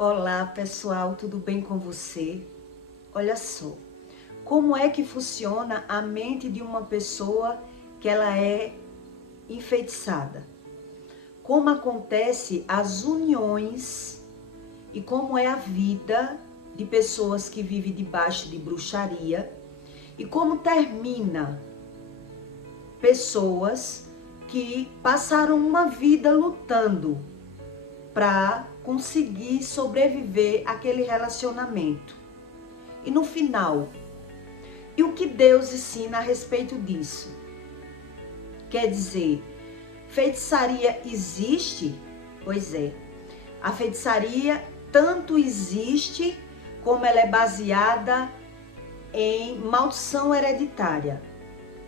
Olá pessoal, tudo bem com você? Olha só, como é que funciona a mente de uma pessoa que ela é enfeitiçada? Como acontece as uniões e como é a vida de pessoas que vivem debaixo de bruxaria e como termina pessoas que passaram uma vida lutando para conseguir sobreviver àquele relacionamento. E no final, e o que Deus ensina a respeito disso? Quer dizer, feitiçaria existe? Pois é, a feitiçaria tanto existe como ela é baseada em maldição hereditária.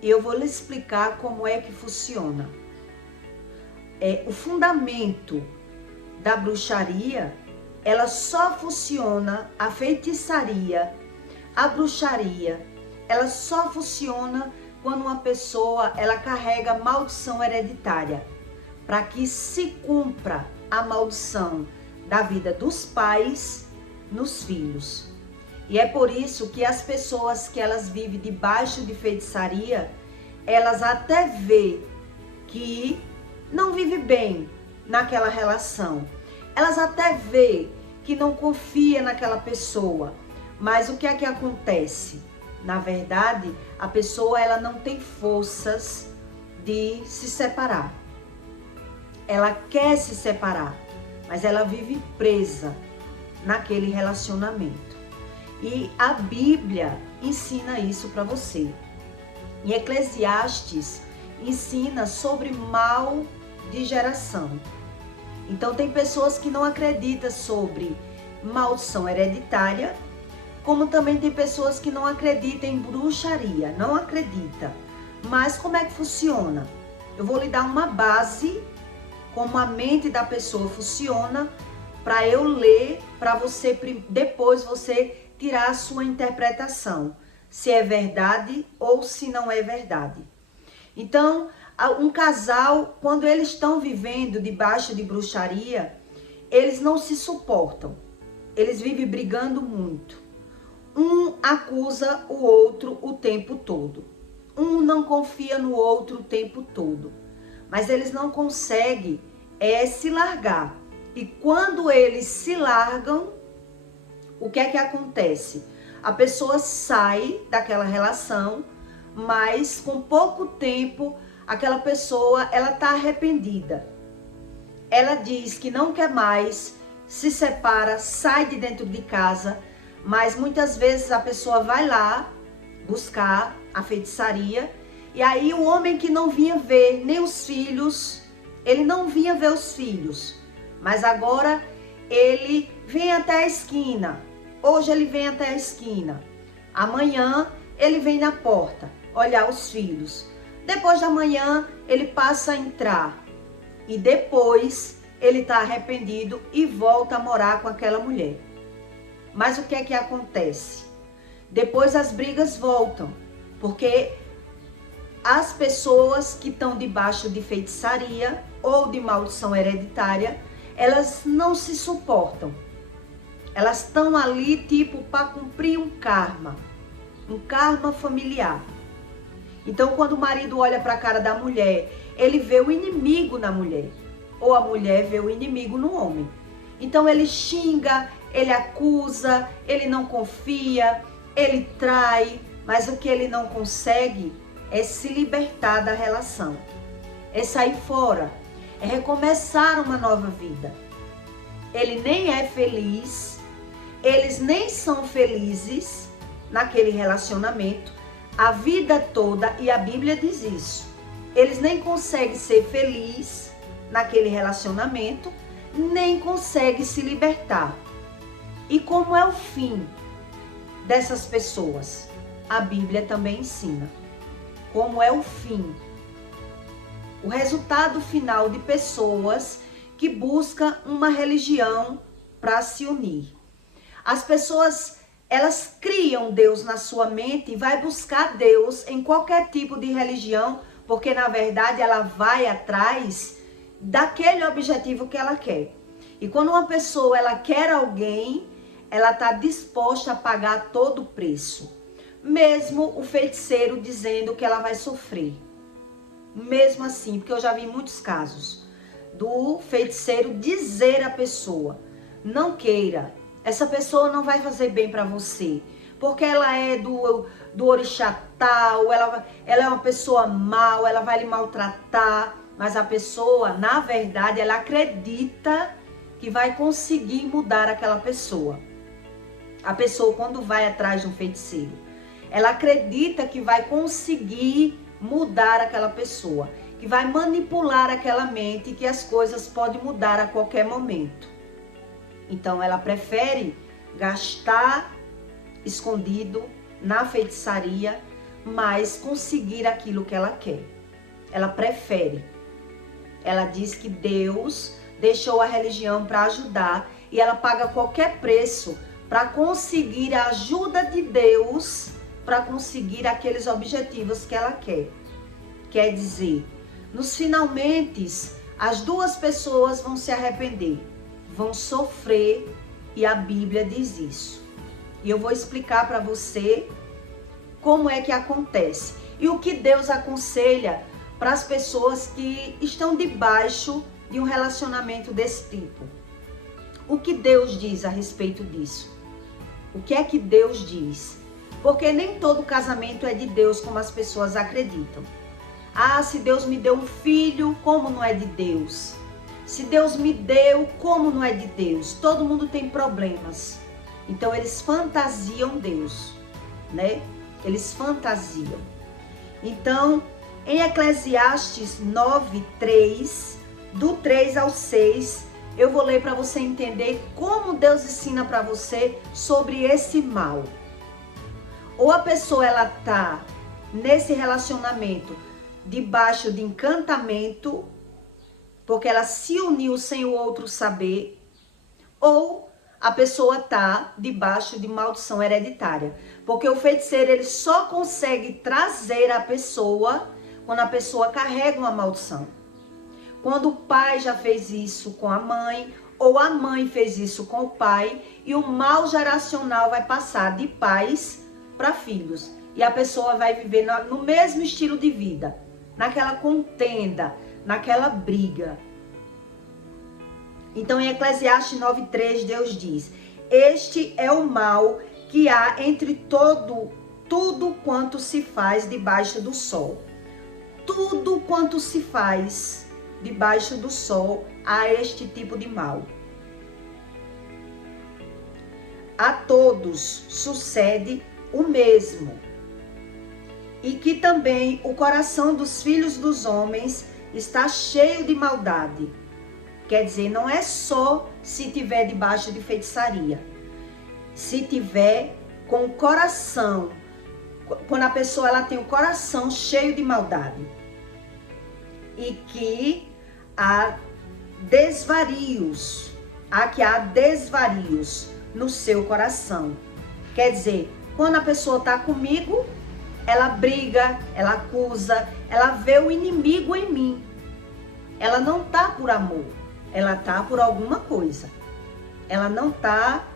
Eu vou lhe explicar como é que funciona. O fundamento da bruxaria, ela só funciona, a feitiçaria, a bruxaria, ela só funciona quando uma pessoa, ela carrega maldição hereditária, para que se cumpra a maldição da vida dos pais nos filhos. E é por isso que as pessoas que elas vivem debaixo de feitiçaria, elas até vê que não vive bem naquela relação. Elas até vê que não confia naquela pessoa. Mas o que é que acontece? Na verdade, a pessoa ela não tem forças de se separar. Ela quer se separar, mas ela vive presa naquele relacionamento. E a Bíblia ensina isso para você. Em Eclesiastes ensina sobre mal de geração. Então tem pessoas que não acreditam sobre maldição hereditária, como também tem pessoas que não acreditam em bruxaria, não acredita. Mas como é que funciona? Eu vou lhe dar uma base, como a mente da pessoa funciona, para eu ler, para você depois você tirar a sua interpretação, se é verdade ou se não é verdade. Então, um casal, quando eles estão vivendo debaixo de bruxaria, eles não se suportam. Eles vivem brigando muito. Um acusa o outro o tempo todo. Um não confia no outro o tempo todo. Mas eles não conseguem se largar. E quando eles se largam, o que é que acontece? A pessoa sai daquela relação, mas com pouco tempo aquela pessoa, ela tá arrependida. Ela diz que não quer mais, se separa, sai de dentro de casa, mas muitas vezes a pessoa vai lá buscar a feitiçaria, e aí o homem que não vinha ver nem os filhos, ele não vinha ver os filhos, mas agora ele vem até a esquina. Hoje ele vem até a esquina. Amanhã ele vem na porta olhar os filhos. Depois da manhã, ele passa a entrar. E depois, ele está arrependido e volta a morar com aquela mulher. Mas o que é que acontece? Depois as brigas voltam. Porque as pessoas que estão debaixo de feitiçaria ou de maldição hereditária, elas não se suportam. Elas estão ali tipo para cumprir um karma familiar. Então, quando o marido olha para a cara da mulher, ele vê o inimigo na mulher. Ou a mulher vê o inimigo no homem. Então, ele xinga, ele acusa, ele não confia, ele trai. Mas o que ele não consegue é se libertar da relação. É sair fora. É recomeçar uma nova vida. Ele nem é feliz. Eles nem são felizes naquele relacionamento. A vida toda, e a Bíblia diz isso, eles nem conseguem ser felizes naquele relacionamento, nem conseguem se libertar. E como é o fim dessas pessoas? A Bíblia também ensina. Como é o fim? O resultado final de pessoas que buscam uma religião para se unir. As pessoas, elas criam Deus na sua mente e vai buscar Deus em qualquer tipo de religião, porque na verdade ela vai atrás daquele objetivo que ela quer. E quando uma pessoa ela quer alguém, ela está disposta a pagar todo o preço. Mesmo o feiticeiro dizendo que ela vai sofrer. Mesmo assim, porque eu já vi muitos casos do feiticeiro dizer à pessoa: não queira, essa pessoa não vai fazer bem para você, porque ela é do orixá tal, ela é uma pessoa mal, ela vai lhe maltratar. Mas a pessoa, na verdade, ela acredita que vai conseguir mudar aquela pessoa. A pessoa, quando vai atrás de um feiticeiro, ela acredita que vai conseguir mudar aquela pessoa, que vai manipular aquela mente, que as coisas podem mudar a qualquer momento. Então ela prefere gastar escondido na feitiçaria, mas conseguir aquilo que ela quer. Ela prefere. Ela diz que Deus deixou a religião para ajudar e ela paga qualquer preço para conseguir a ajuda de Deus, para conseguir aqueles objetivos que ela quer. Quer dizer, nos finalmente, as duas pessoas vão se arrepender, vão sofrer, e a Bíblia diz isso. E eu vou explicar para você como é que acontece e o que Deus aconselha para as pessoas que estão debaixo de um relacionamento desse tipo. O que Deus diz a respeito disso? O que é que Deus diz? Porque nem todo casamento é de Deus como as pessoas acreditam. Ah, se Deus me deu um filho, como não é de Deus? Se Deus me deu, como não é de Deus? Todo mundo tem problemas. Então eles fantasiam Deus, né? Eles fantasiam. Então, em Eclesiastes 9:3, do 3 ao 6, eu vou ler para você entender como Deus ensina para você sobre esse mal. Ou a pessoa ela tá nesse relacionamento debaixo de encantamento, porque ela se uniu sem o outro saber, ou a pessoa tá debaixo de maldição hereditária, porque o feiticeiro ele só consegue trazer a pessoa quando a pessoa carrega uma maldição. Quando o pai já fez isso com a mãe, ou a mãe fez isso com o pai, e o mal geracional vai passar de pais para filhos. E a pessoa vai viver no mesmo estilo de vida, naquela contenda, naquela briga. Então em Eclesiastes 9:3 Deus diz: este é o mal que há entre tudo quanto se faz debaixo do sol. Tudo quanto se faz debaixo do sol há este tipo de mal. A todos sucede o mesmo. E que também o coração dos filhos dos homens está cheio de maldade. Quer dizer, não é só se tiver debaixo de feitiçaria. Se tiver com o coração, quando a pessoa ela tem o coração cheio de maldade. E que há desvarios, que há desvarios no seu coração. Quer dizer, quando a pessoa está comigo, ela briga, ela acusa, ela vê o inimigo em mim. Ela não está por amor, ela está por alguma coisa. Ela não está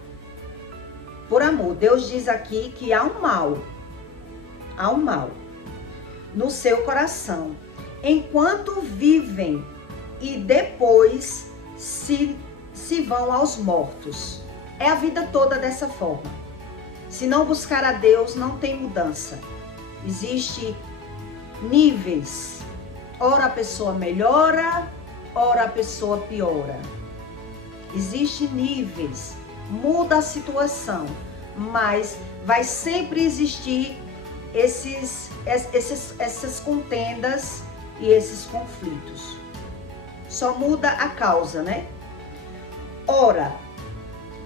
por amor. Deus diz aqui que há um mal no seu coração, enquanto vivem e depois se vão aos mortos. É a vida toda dessa forma. Se não buscar a Deus, não tem mudança. Existem níveis. Ora a pessoa melhora, ora a pessoa piora. Existem níveis. Muda a situação, mas vai sempre existir essas contendas e esses conflitos. Só muda a causa, né? Ora,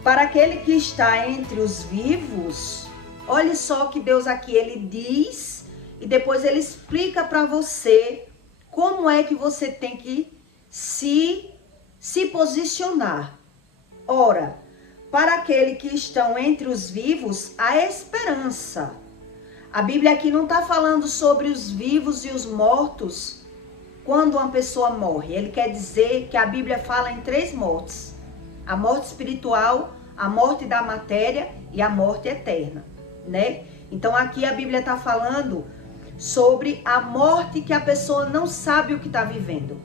para aquele que está entre os vivos, olhe só que Deus aqui ele diz e depois ele explica para você como é que você tem que se posicionar. Ora, para aquele que estão entre os vivos, há esperança. A Bíblia aqui não está falando sobre os vivos e os mortos quando uma pessoa morre. Ele quer dizer que a Bíblia fala em 3 mortes. A morte espiritual, a morte da matéria e a morte eterna, né? Então aqui a Bíblia está falando sobre a morte que a pessoa não sabe o que está vivendo.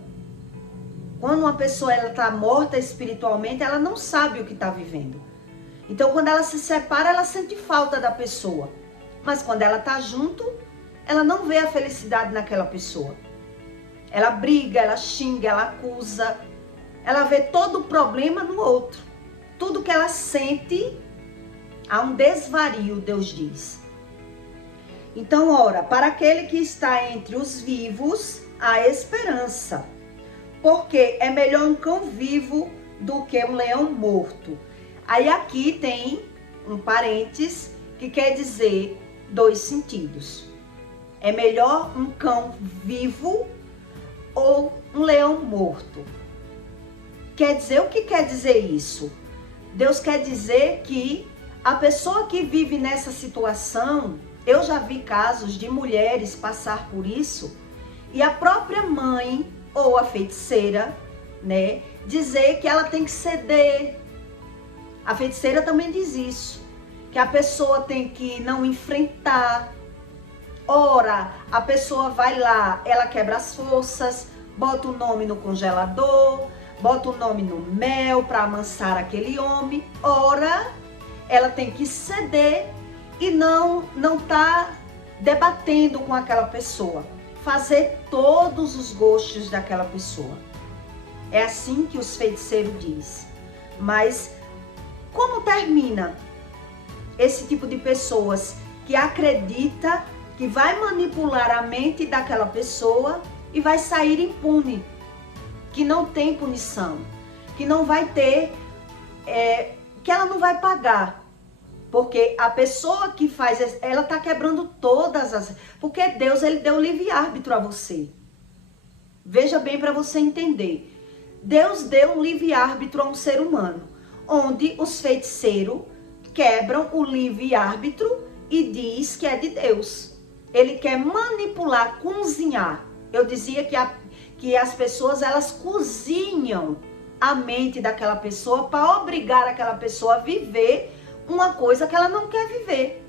Quando uma pessoa está morta espiritualmente, ela não sabe o que está vivendo. Então quando ela se separa, ela sente falta da pessoa. Mas quando ela está junto, ela não vê a felicidade naquela pessoa. Ela briga, ela xinga, ela acusa. Ela vê todo o problema no outro. Tudo que ela sente, há um desvario, Deus diz. Então, ora, para aquele que está entre os vivos, há esperança. Porque é melhor um cão vivo do que um leão morto. Aí aqui tem um parênteses que quer dizer 2 sentidos. É melhor um cão vivo ou um leão morto. Quer dizer, o que quer dizer isso? Deus quer dizer que a pessoa que vive nessa situação, eu já vi casos de mulheres passar por isso, e a própria mãe ou a feiticeira, né, dizer que ela tem que ceder. A feiticeira também diz isso, que a pessoa tem que não enfrentar. Ora, a pessoa vai lá, ela quebra as forças, bota o nome no congelador, bota o nome no mel para amansar aquele homem. Ora, ela tem que ceder e não tá debatendo com aquela pessoa. Fazer todos os gostos daquela pessoa. É assim que os feiticeiros dizem. Mas como termina esse tipo de pessoas que acredita que vai manipular a mente daquela pessoa e vai sair impune, que não tem punição, que não vai ter, que ela não vai pagar, porque a pessoa que faz, ela está quebrando todas as, porque Deus, ele deu livre-arbítrio a você. Veja bem para você entender, Deus deu um livre-arbítrio a um ser humano, onde os feiticeiros quebram o livre-arbítrio e diz que é de Deus. Ele quer manipular, cozinhar. Eu dizia que as pessoas, elas cozinham a mente daquela pessoa para obrigar aquela pessoa a viver uma coisa que ela não quer viver.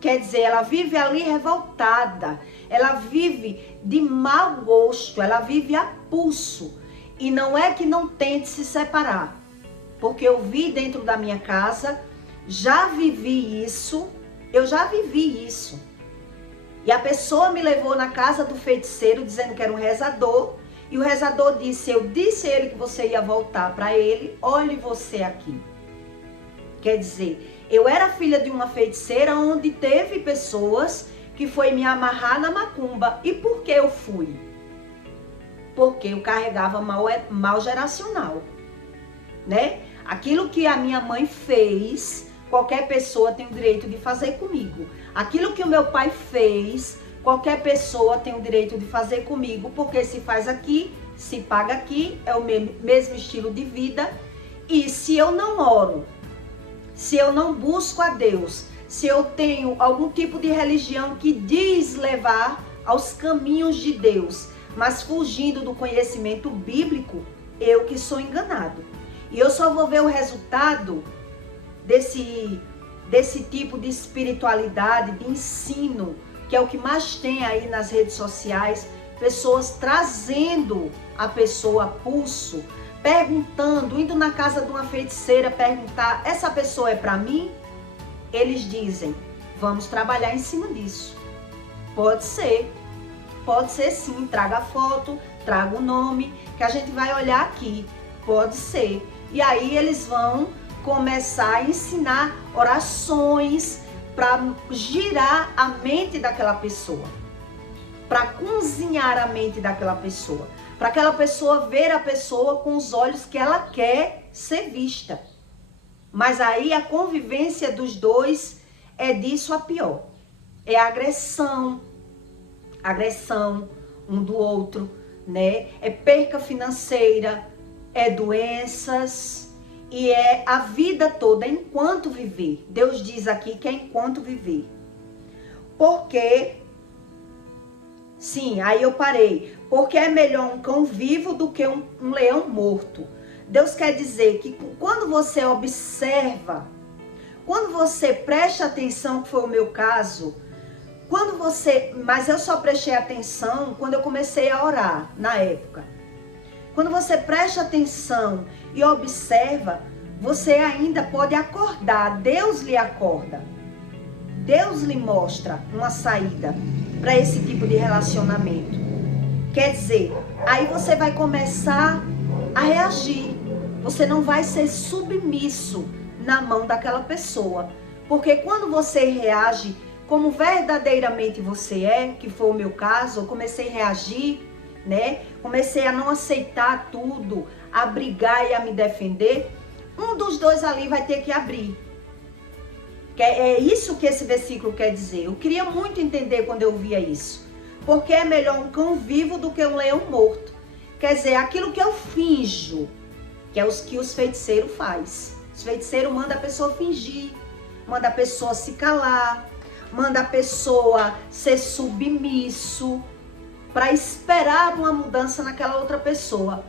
Quer dizer, ela vive ali revoltada, ela vive de mau gosto, ela vive a pulso. E não é que não tente se separar, porque eu vi dentro da minha casa, já vivi isso, eu já vivi isso. E a pessoa me levou na casa do feiticeiro dizendo que era um rezador. E o rezador disse, eu disse a ele que você ia voltar para ele, olhe você aqui. Quer dizer, eu era filha de uma feiticeira onde teve pessoas que foi me amarrar na macumba. E por que eu fui? Porque eu carregava mal geracional, né? Aquilo que a minha mãe fez, qualquer pessoa tem o direito de fazer comigo. Aquilo que o meu pai fez, qualquer pessoa tem o direito de fazer comigo, porque se faz aqui, se paga aqui, é o mesmo estilo de vida. E se eu não oro, se eu não busco a Deus, se eu tenho algum tipo de religião que diz levar aos caminhos de Deus, mas fugindo do conhecimento bíblico, eu que sou enganado. E eu só vou ver o resultado desse tipo de espiritualidade, de ensino, que é o que mais tem aí nas redes sociais, pessoas trazendo a pessoa a pulso, perguntando, indo na casa de uma feiticeira perguntar, essa pessoa é para mim? Eles dizem, vamos trabalhar em cima disso. Pode ser sim, traga a foto, traga o nome, que a gente vai olhar aqui, pode ser. E aí eles vão começar a ensinar orações para girar a mente daquela pessoa, para cozinhar a mente daquela pessoa, para aquela pessoa ver a pessoa com os olhos que ela quer ser vista. Mas aí a convivência dos dois é disso a pior. É agressão um do outro, né? É perca financeira, é doenças. E é a vida toda, enquanto viver. Deus diz aqui que é enquanto viver. Porque, sim, aí eu parei. Porque é melhor um cão vivo do que um leão morto. Deus quer dizer que quando você observa, quando você presta atenção, que foi o meu caso, mas eu só prestei atenção quando eu comecei a orar, na época. Quando você presta atenção e observa, você ainda pode acordar, Deus lhe acorda. Deus lhe mostra uma saída para esse tipo de relacionamento. Quer dizer, aí você vai começar a reagir. Você não vai ser submisso na mão daquela pessoa. Porque quando você reage como verdadeiramente você é, que foi o meu caso, eu comecei a reagir, né? Comecei a não aceitar tudo, a brigar e a me defender. Um dos dois ali vai ter que abrir. É isso que esse versículo quer dizer. Eu queria muito entender quando eu via isso. Porque é melhor um cão vivo do que um leão morto. Quer dizer, aquilo que eu finjo, que é o que os feiticeiros fazem. Os feiticeiros mandam a pessoa fingir, manda a pessoa se calar, manda a pessoa ser submisso, para esperar uma mudança naquela outra pessoa.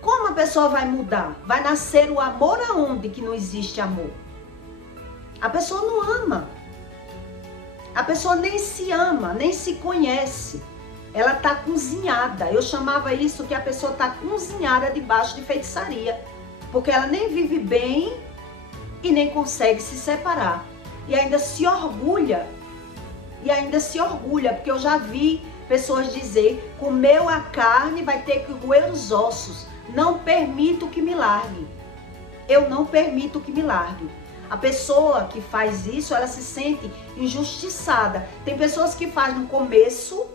Como a pessoa vai mudar? Vai nascer o amor aonde que não existe amor? A pessoa não ama. A pessoa nem se ama, nem se conhece. Ela está cozinhada. Eu chamava isso que a pessoa está cozinhada debaixo de feitiçaria. Porque ela nem vive bem e nem consegue se separar. E ainda se orgulha. Porque eu já vi pessoas dizer, comeu a carne, vai ter que roer os ossos. Não permito que me largue. Eu não permito que me largue. A pessoa que faz isso, ela se sente injustiçada. Tem pessoas que fazem no começo,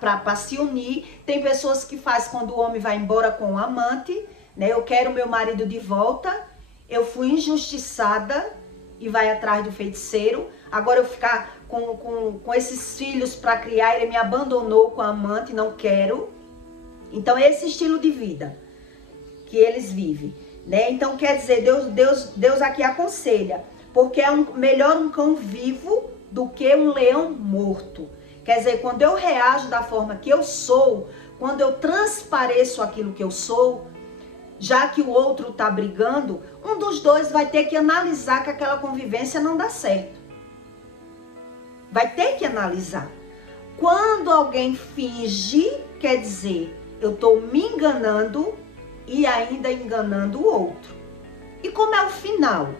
para se unir. Tem pessoas que fazem quando o homem vai embora com o amante, né? Eu quero meu marido de volta. Eu fui injustiçada e vai atrás do feiticeiro. Agora eu ficar com esses filhos para criar, ele me abandonou com a amante, não quero. Então esse estilo de vida que eles vivem, né? Então quer dizer, Deus aqui aconselha, porque é melhor um cão vivo do que um leão morto. Quer dizer, quando eu reajo da forma que eu sou, quando eu transpareço aquilo que eu sou, já que o outro está brigando, um dos dois vai ter que analisar que aquela convivência não dá certo. Vai ter que analisar. Quando alguém finge, quer dizer, eu estou me enganando e ainda enganando o outro. E como é o final?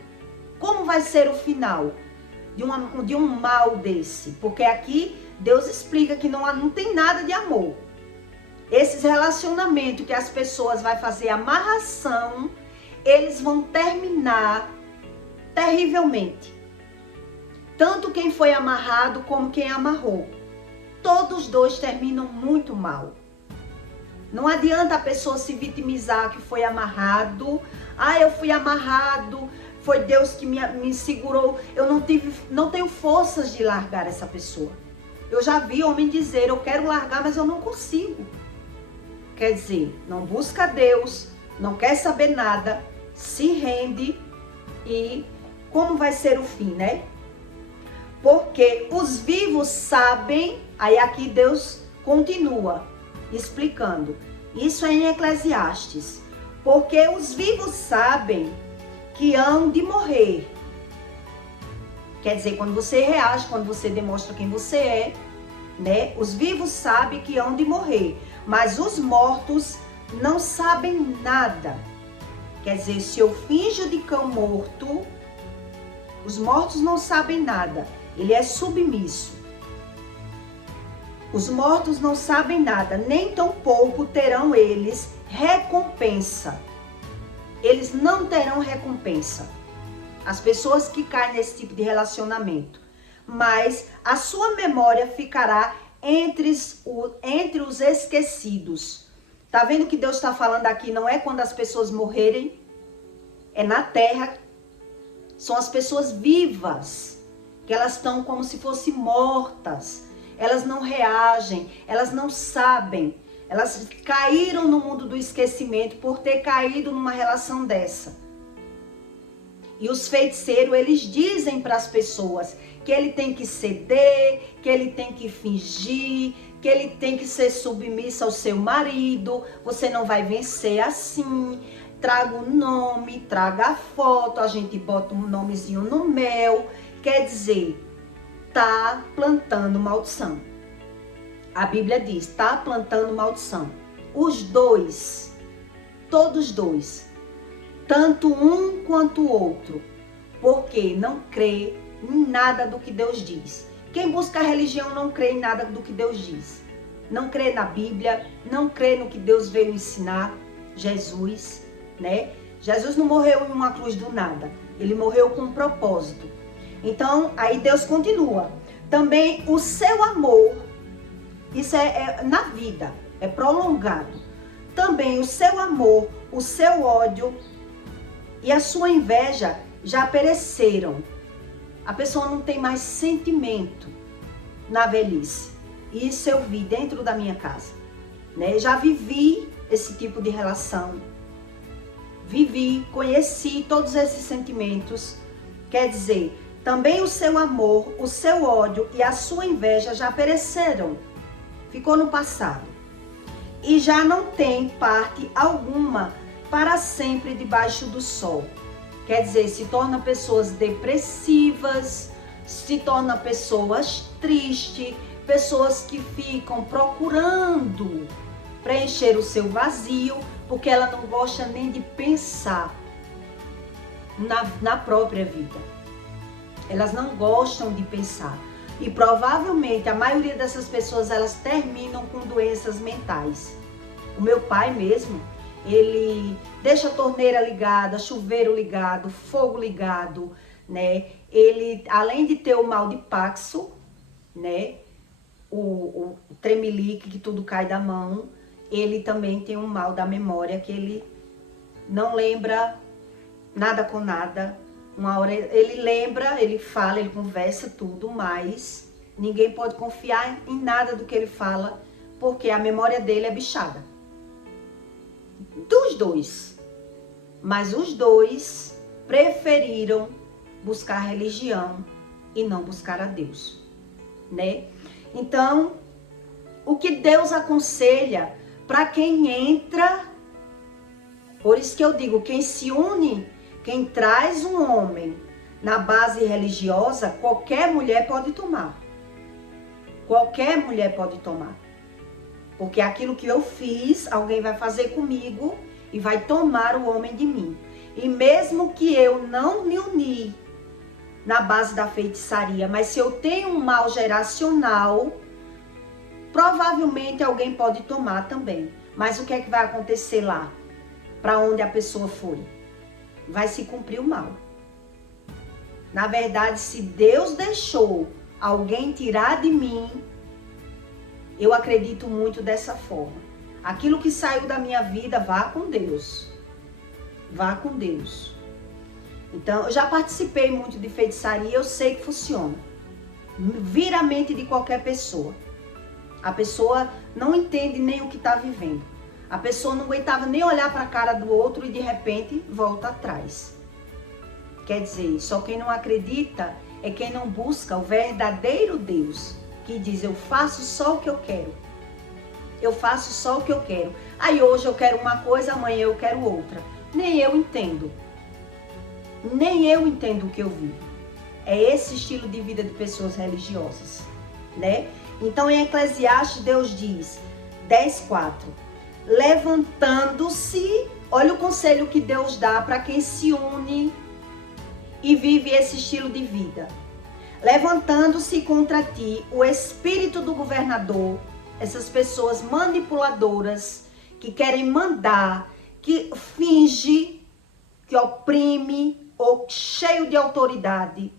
Como vai ser o final de um mal desse? Porque aqui Deus explica que não tem nada de amor. Esses relacionamentos que as pessoas vão fazer amarração, eles vão terminar terrivelmente. Tanto quem foi amarrado como quem amarrou. Todos dois terminam muito mal. Não adianta a pessoa se vitimizar que foi amarrado. Ah, eu fui amarrado, foi Deus que me segurou. Eu não tenho forças de largar essa pessoa. Eu já vi homem dizer, eu quero largar, mas eu não consigo. Quer dizer, não busca Deus, não quer saber nada, se rende e como vai ser o fim, né? Porque os vivos sabem, aí aqui Deus continua explicando. Isso é em Eclesiastes. Porque os vivos sabem que hão de morrer. Quer dizer, quando você reage, quando você demonstra quem você é, né? Os vivos sabem que hão de morrer. Mas os mortos não sabem nada. Quer dizer, se eu finjo de cão morto, os mortos não sabem nada. Ele é submisso. Os mortos não sabem nada, nem tampouco terão eles recompensa. Eles não terão recompensa. As pessoas que caem nesse tipo de relacionamento. Mas a sua memória ficará entre os esquecidos. Tá vendo que Deus está falando aqui? Não é quando as pessoas morrerem. É na terra. São as pessoas vivas. Que elas estão como se fossem mortas. Elas não reagem. Elas não sabem. Elas caíram no mundo do esquecimento por ter caído numa relação dessa. E os feiticeiros, eles dizem para as pessoas que ele tem que ceder, que ele tem que fingir, que ele tem que ser submisso ao seu marido. Você não vai vencer assim. Traga o nome, traga a foto, a gente bota um nomezinho no mel. Quer dizer, tá plantando maldição. A Bíblia diz, tá plantando maldição. Os dois, todos dois, tanto um quanto o outro, porque não crê em nada do que Deus diz. Quem busca a religião não crê em nada do que Deus diz. Não crê na Bíblia, não crê no que Deus veio ensinar, Jesus, né? Jesus não morreu em uma cruz do nada, ele morreu com um propósito. Então, aí Deus continua. Também o seu amor, isso é na vida, é prolongado. Também o seu amor, o seu ódio e a sua inveja já pereceram. A pessoa não tem mais sentimento na velhice. Isso eu vi dentro da minha casa, né? Já vivi esse tipo de relação. Vivi, conheci todos esses sentimentos. Quer dizer, também o seu amor, o seu ódio e a sua inveja já pereceram. Ficou no passado. E já não tem parte alguma para sempre debaixo do sol. Quer dizer, se torna pessoas depressivas, se torna pessoas tristes, pessoas que ficam procurando preencher o seu vazio, porque ela não gosta nem de pensar na própria vida. Elas não gostam de pensar. E provavelmente a maioria dessas pessoas, elas terminam com doenças mentais. O meu pai mesmo, ele deixa a torneira ligada, chuveiro ligado, fogo ligado, né? Ele, além de ter o mal de Paxo, né? O tremelique, que tudo cai da mão, ele também tem um mal da memória, que ele não lembra nada com nada. Uma hora ele lembra, ele fala, ele conversa tudo, mas ninguém pode confiar em nada do que ele fala, porque a memória dele é bichada. Dos dois. Mas os dois preferiram buscar a religião e não buscar a Deus, né? Então, o que Deus aconselha para quem entra, por isso que eu digo, quem se une, quem traz um homem na base religiosa, qualquer mulher pode tomar. Qualquer mulher pode tomar. Porque aquilo que eu fiz, alguém vai fazer comigo e vai tomar o homem de mim. E mesmo que eu não me uni na base da feitiçaria, mas se eu tenho um mal geracional, provavelmente alguém pode tomar também. Mas o que é que vai acontecer lá? Para onde a pessoa foi? Vai se cumprir o mal. Na verdade, se Deus deixou alguém tirar de mim, eu acredito muito dessa forma. Aquilo que saiu da minha vida, vá com Deus. Vá com Deus. Então, eu já participei muito de feitiçaria, eu sei que funciona. Vira a mente de qualquer pessoa. A pessoa não entende nem o que está vivendo. A pessoa não aguentava nem olhar para a cara do outro e de repente volta atrás. Quer dizer, só quem não acredita é quem não busca o verdadeiro Deus, que diz, eu faço só o que eu quero. Eu faço só o que eu quero. Aí hoje eu quero uma coisa, amanhã eu quero outra. Nem eu entendo. Nem eu entendo o que eu vivo. É esse estilo de vida de pessoas religiosas, né? Então em Eclesiastes Deus diz, 10:4, levantando-se, olha o conselho que Deus dá para quem se une e vive esse estilo de vida. Levantando-se contra ti o espírito do governador, essas pessoas manipuladoras que querem mandar, que finge, que oprime ou cheio de autoridade,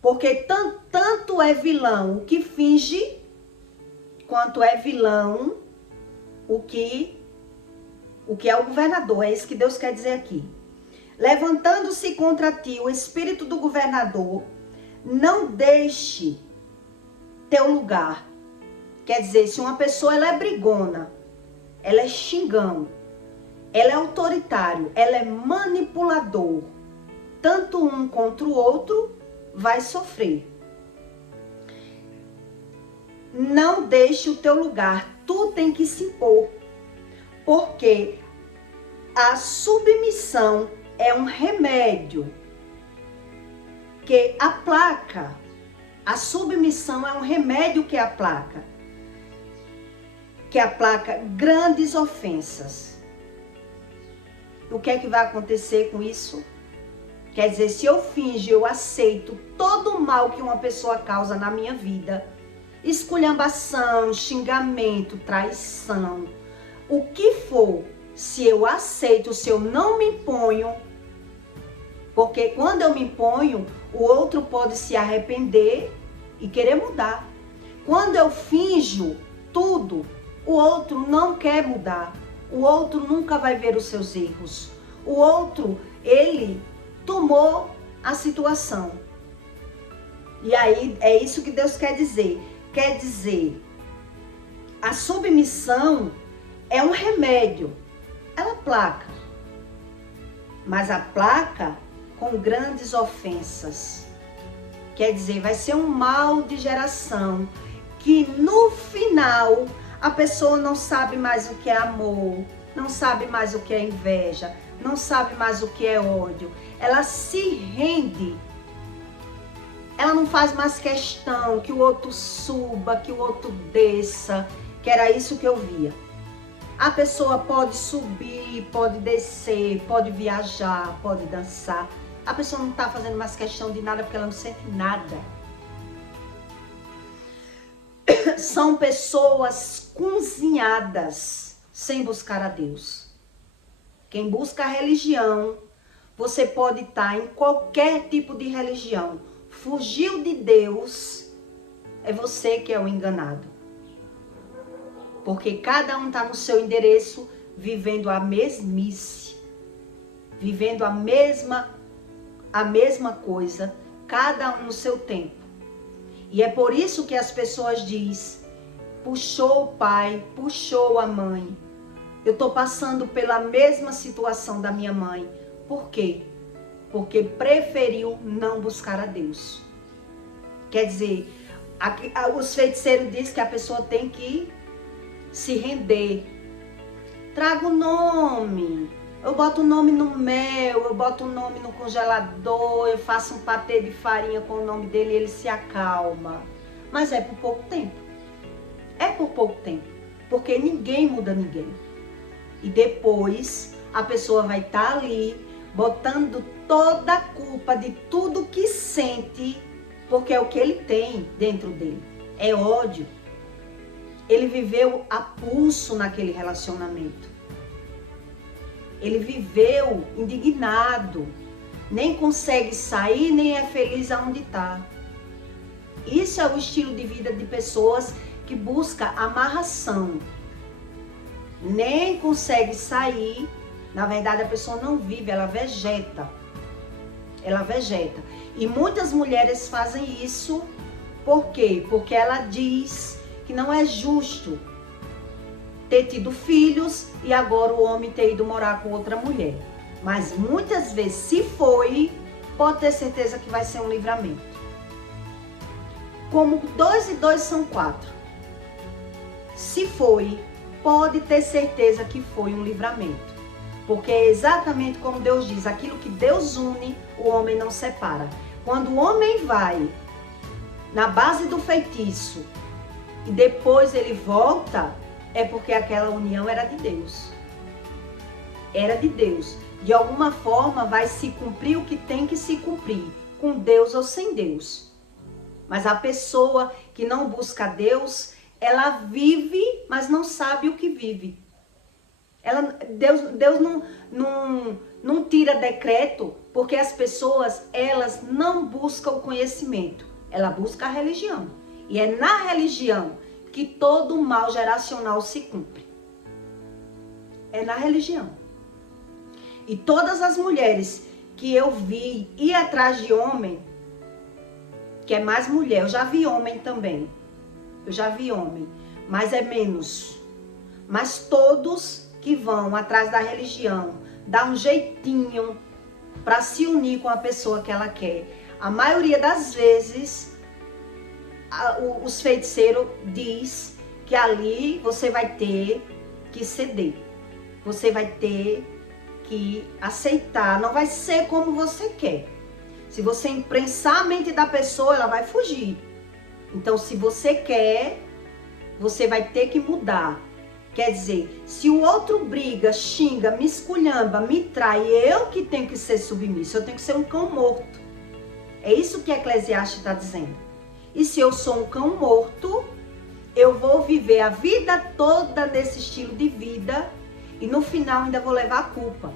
porque tanto é vilão o que finge, quanto é vilão o que é o governador. É isso que Deus quer dizer aqui. Levantando-se contra ti o espírito do governador, não deixe teu lugar. Quer dizer, se uma pessoa ela é brigona, ela é xingão, ela é autoritário, ela é manipulador, tanto um contra o outro vai sofrer. não deixe o teu lugar. Tu tem que se impor. Porque a submissão é um remédio que aplaca. A submissão é um remédio que aplaca. Que aplaca grandes ofensas. O que é que vai acontecer com isso? Quer dizer, se eu finjo, eu aceito todo o mal que uma pessoa causa na minha vida, esculhambação, xingamento, traição, o que for, se eu aceito, se eu não me imponho, porque quando eu me imponho, o outro pode se arrepender e querer mudar. Quando eu finjo tudo, o outro não quer mudar. O outro nunca vai ver os seus erros. O outro, ele tomou a situação. E aí é isso que Deus quer dizer. Quer dizer, a submissão é um remédio. Ela aplaca. Mas aplaca com grandes ofensas. Quer dizer, vai ser um mal de geração que no final a pessoa não sabe mais o que é amor, não sabe mais o que é inveja, não sabe mais o que é ódio. Ela se rende. Ela não faz mais questão que o outro suba, que o outro desça, que era isso que eu via. A pessoa pode subir, pode descer, pode viajar, pode dançar. A pessoa não está fazendo mais questão de nada porque ela não sente nada. São pessoas cozinhadas sem buscar a Deus. Quem busca a religião, você pode estar em qualquer tipo de religião. Fugiu de Deus, é você que é o enganado. Porque cada um está no seu endereço, vivendo a mesmice, vivendo a mesma coisa, cada um no seu tempo. E é por isso que as pessoas dizem, puxou o pai, puxou a mãe. Eu estou passando pela mesma situação da minha mãe. Por quê? Porque preferiu não buscar a Deus. Quer dizer, os feiticeiros dizem que a pessoa tem que se render. Traga o nome. Eu boto o nome no mel, eu boto o nome no congelador, eu faço um patê de farinha com o nome dele e ele se acalma. Mas é por pouco tempo. É por pouco tempo. Porque ninguém muda ninguém. E depois a pessoa vai estar ali botando toda a culpa de tudo que sente, porque é o que ele tem dentro dele. É ódio. Ele viveu a pulso naquele relacionamento. Ele viveu indignado. Nem consegue sair, nem é feliz aonde está. Isso é o estilo de vida de pessoas que busca amarração. Nem consegue sair. Na verdade, a pessoa não vive, ela vegeta. Ela vegeta. E muitas mulheres fazem isso. Por quê? Porque ela diz que não é justo ter tido filhos e agora o homem ter ido morar com outra mulher. Mas muitas vezes, se foi, pode ter certeza que vai ser um livramento. Como 2 e 2 são 4. Se foi, pode ter certeza que foi um livramento. Porque é exatamente como Deus diz, aquilo que Deus une, o homem não separa. Quando o homem vai na base do feitiço e depois ele volta, é porque aquela união era de Deus. Era de Deus. De alguma forma vai se cumprir o que tem que se cumprir, com Deus ou sem Deus. Mas a pessoa que não busca Deus, ela vive, mas não sabe o que vive. Deus não tira decreto, porque as pessoas, elas não buscam o conhecimento. Ela busca a religião. E é na religião que todo o mal geracional se cumpre. É na religião. E todas as mulheres que eu vi ir atrás de homem, que é mais mulher, eu já vi homem também. Eu já vi homem, mas é menos. Mas todos que vão atrás da religião, dá um jeitinho para se unir com a pessoa que ela quer. A maioria das vezes os feiticeiros diz que ali você vai ter que ceder. Você vai ter que aceitar. Não vai ser como você quer. Se você imprensar a mente da pessoa, ela vai fugir. Então, se você quer, você vai ter que mudar. Quer dizer, se o outro briga, xinga, me esculhamba, me trai, eu que tenho que ser submisso, eu tenho que ser um cão morto. É isso que Eclesiastes está dizendo. E se eu sou um cão morto, eu vou viver a vida toda nesse estilo de vida e no final ainda vou levar a culpa.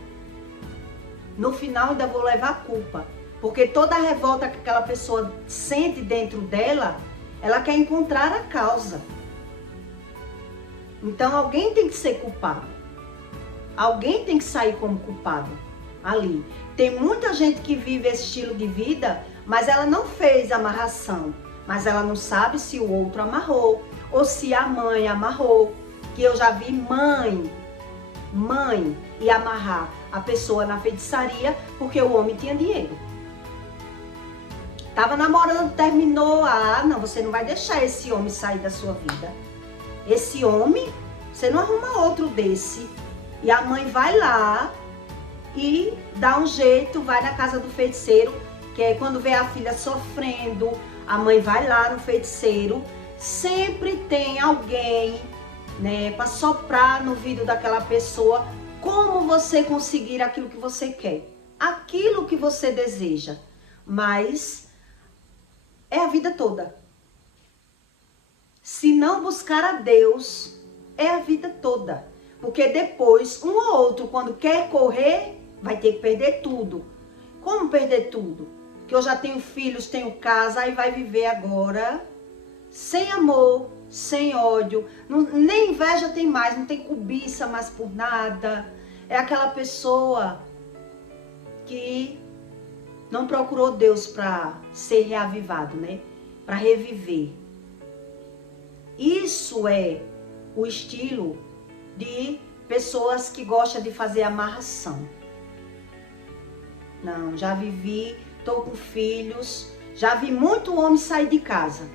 No final ainda vou levar a culpa. Porque toda a revolta que aquela pessoa sente dentro dela, ela quer encontrar a causa. Então alguém tem que ser culpado. Alguém tem que sair como culpado ali. Tem muita gente que vive esse estilo de vida, mas ela não fez amarração. Mas ela não sabe se o outro amarrou ou se a mãe amarrou. Que eu já vi mãe e amarrar a pessoa na feitiçaria porque o homem tinha dinheiro. Tava namorando, terminou. Ah, não, você não vai deixar esse homem sair da sua vida. Esse homem, você não arruma outro desse. E a mãe vai lá e dá um jeito, vai na casa do feiticeiro, que é quando vê a filha sofrendo, a mãe vai lá no feiticeiro. Sempre tem alguém, né, para soprar no ouvido daquela pessoa como você conseguir aquilo que você quer, aquilo que você deseja. Mas é a vida toda. Se não buscar a Deus, é a vida toda. Porque depois, um ou outro, quando quer correr, vai ter que perder tudo. Como perder tudo? Que eu já tenho filhos, tenho casa, aí vai viver agora sem amor, sem ódio. Nem inveja tem mais, não tem cobiça mais por nada. É aquela pessoa que não procurou Deus para ser reavivado, né? Para reviver. Isso é o estilo de pessoas que gostam de fazer amarração. Não, já vivi, tô com filhos, já vi muito homem sair de casa,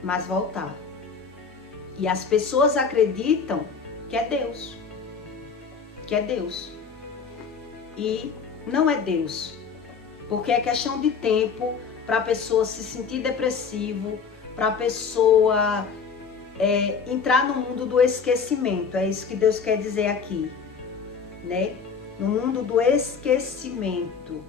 mas voltar. E as pessoas acreditam que é Deus. Que é Deus. E não é Deus. Porque é questão de tempo para a pessoa se sentir depressivo, para a pessoa entrar no mundo do esquecimento. É isso que Deus quer dizer aqui, né? No mundo do esquecimento.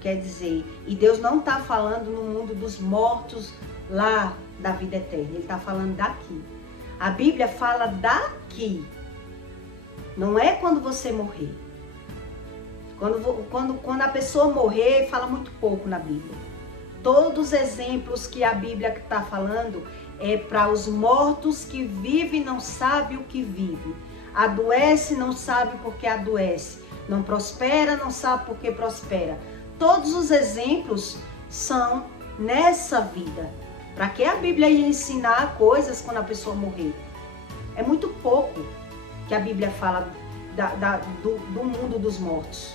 Quer dizer, e Deus não está falando no mundo dos mortos lá da vida eterna. Ele está falando daqui. A Bíblia fala daqui. Não é quando você morrer. Quando a pessoa morrer, fala muito pouco na Bíblia. Todos os exemplos que a Bíblia está falando é para os mortos que vivem e não sabem o que vive. Adoece, não sabe porque adoece. Não prospera, não sabe porque prospera. Todos os exemplos são nessa vida. Para que a Bíblia ia ensinar coisas quando a pessoa morrer? É muito pouco que a Bíblia fala do mundo dos mortos,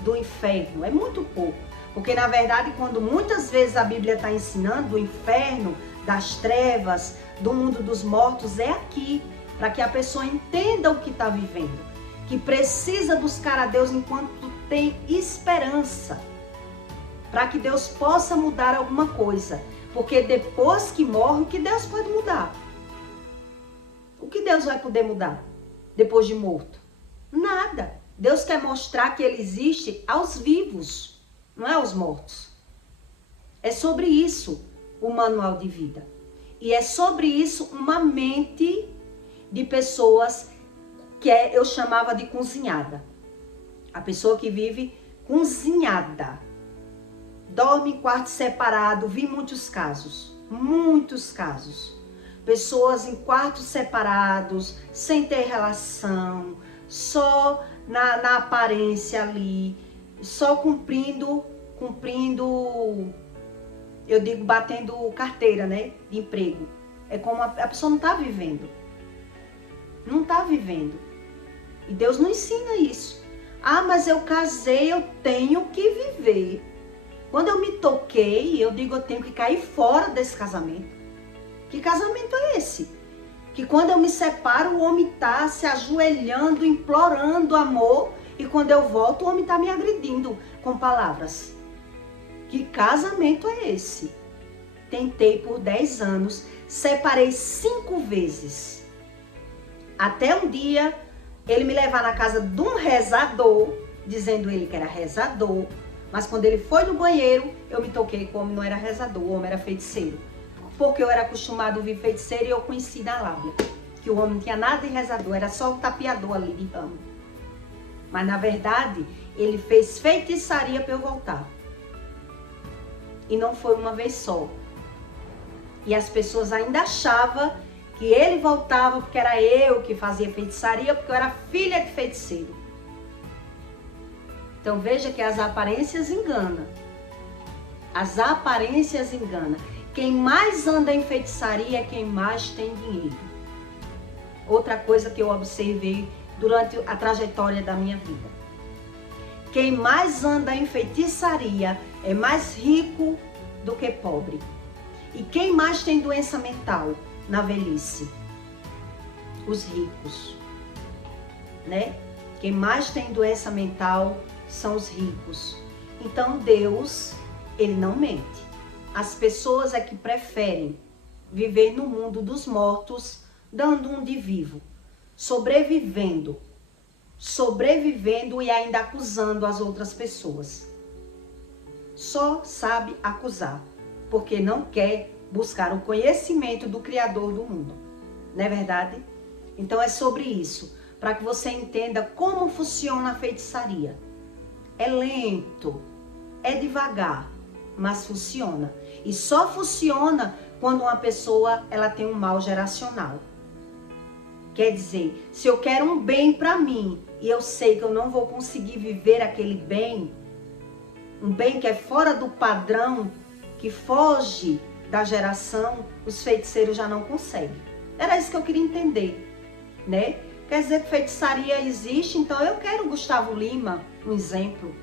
do inferno. É muito pouco. Porque, na verdade, quando muitas vezes a Bíblia está ensinando do inferno, das trevas, do mundo dos mortos, é aqui. Para que a pessoa entenda o que está vivendo. Que precisa buscar a Deus enquanto tem esperança. Para que Deus possa mudar alguma coisa. Porque depois que morre, o que Deus pode mudar? O que Deus vai poder mudar depois de morto? Nada. Deus quer mostrar que Ele existe aos vivos, não é aos mortos. É sobre isso o manual de vida. E é sobre isso uma mente de pessoas que eu chamava de cozinhada. A pessoa que vive cozinhada. Dorme em quarto separado. Vi muitos casos. Muitos casos. Pessoas em quartos separados, sem ter relação, só na aparência ali, só cumprindo, eu digo, batendo carteira, né, de emprego. É como a pessoa não está vivendo. Não está vivendo. E Deus não ensina isso. Ah, mas eu casei, eu tenho que viver. Quando eu me toquei, eu digo, eu tenho que cair fora desse casamento. Que casamento é esse? Que quando eu me separo, o homem tá se ajoelhando, implorando amor, e quando eu volto, o homem tá me agredindo com palavras. Que casamento é esse? Tentei por 10 anos, separei 5 vezes. Até um dia, ele me levar na casa de um rezador, dizendo ele que era rezador, mas quando ele foi no banheiro, eu me toquei que o homem não era rezador, o homem era feiticeiro. Porque eu era acostumado a ouvir feiticeiro e eu conheci na lábia que o homem não tinha nada de rezador, era só o tapeador ali de ramo. Mas na verdade, ele fez feitiçaria para eu voltar. E não foi uma vez só. E as pessoas ainda achavam que ele voltava porque era eu que fazia feitiçaria, porque eu era filha de feiticeiro. Então veja que as aparências enganam. As aparências enganam. Quem mais anda em feitiçaria é quem mais tem dinheiro. Outra coisa que eu observei durante a trajetória da minha vida. Quem mais anda em feitiçaria é mais rico do que pobre. E quem mais tem doença mental na velhice? Os ricos, né? Quem mais tem doença mental são os ricos. Então Deus, ele não mente. As pessoas é que preferem viver no mundo dos mortos, dando um de vivo, sobrevivendo e ainda acusando as outras pessoas. Só sabe acusar, porque não quer buscar o conhecimento do Criador do mundo. Não é verdade? Então é sobre isso, para que você entenda como funciona a feitiçaria. É lento, é devagar, mas funciona. E só funciona quando uma pessoa ela tem um mal geracional. Quer dizer, se eu quero um bem para mim e eu sei que eu não vou conseguir viver aquele bem, um bem que é fora do padrão, que foge da geração, os feiticeiros já não conseguem. Era isso que eu queria entender, né? Quer dizer que feitiçaria existe, então eu quero Gustavo Lima, um exemplo.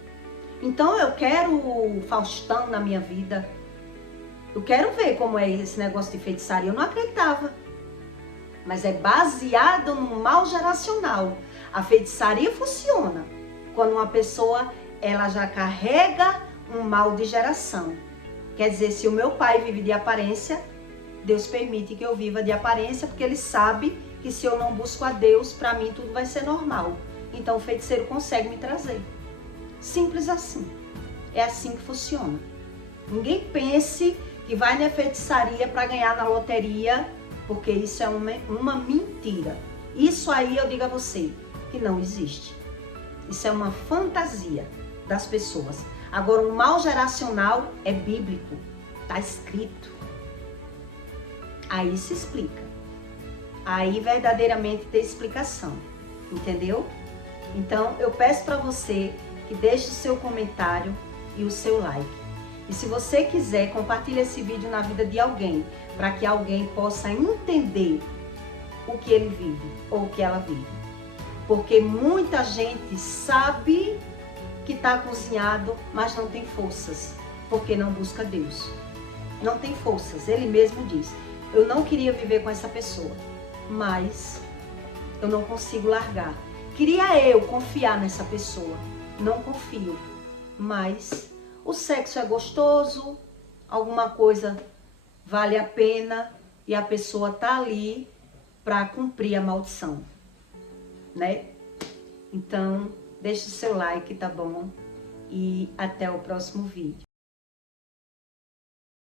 Então eu quero o Faustão na minha vida. Eu quero ver como é esse negócio de feitiçaria. Eu não acreditava. Mas é baseado no mal geracional. A feitiçaria funciona quando uma pessoa ela já carrega um mal de geração. Quer dizer, se o meu pai vive de aparência, Deus permite que eu viva de aparência, porque ele sabe que se eu não busco a Deus, para mim tudo vai ser normal. Então o feiticeiro consegue me trazer. Simples assim. É assim que funciona. Ninguém pense que vai na feitiçaria para ganhar na loteria, porque isso é uma mentira. Isso aí eu digo a você que não existe. Isso é uma fantasia das pessoas. Agora, o mal geracional é bíblico, está escrito. Aí se explica. Aí verdadeiramente tem explicação, entendeu? Então, eu peço para você que deixe o seu comentário e o seu like. E se você quiser, compartilhe esse vídeo na vida de alguém, para que alguém possa entender o que ele vive ou o que ela vive. Porque muita gente sabe que está cozinhado, mas não tem forças, porque não busca Deus. Não tem forças, ele mesmo diz. Eu não queria viver com essa pessoa, mas eu não consigo largar. Queria eu confiar nessa pessoa, não confio, mas o sexo é gostoso, alguma coisa vale a pena e a pessoa tá ali para cumprir a maldição, né? Então, deixe o seu like, tá bom? E até o próximo vídeo.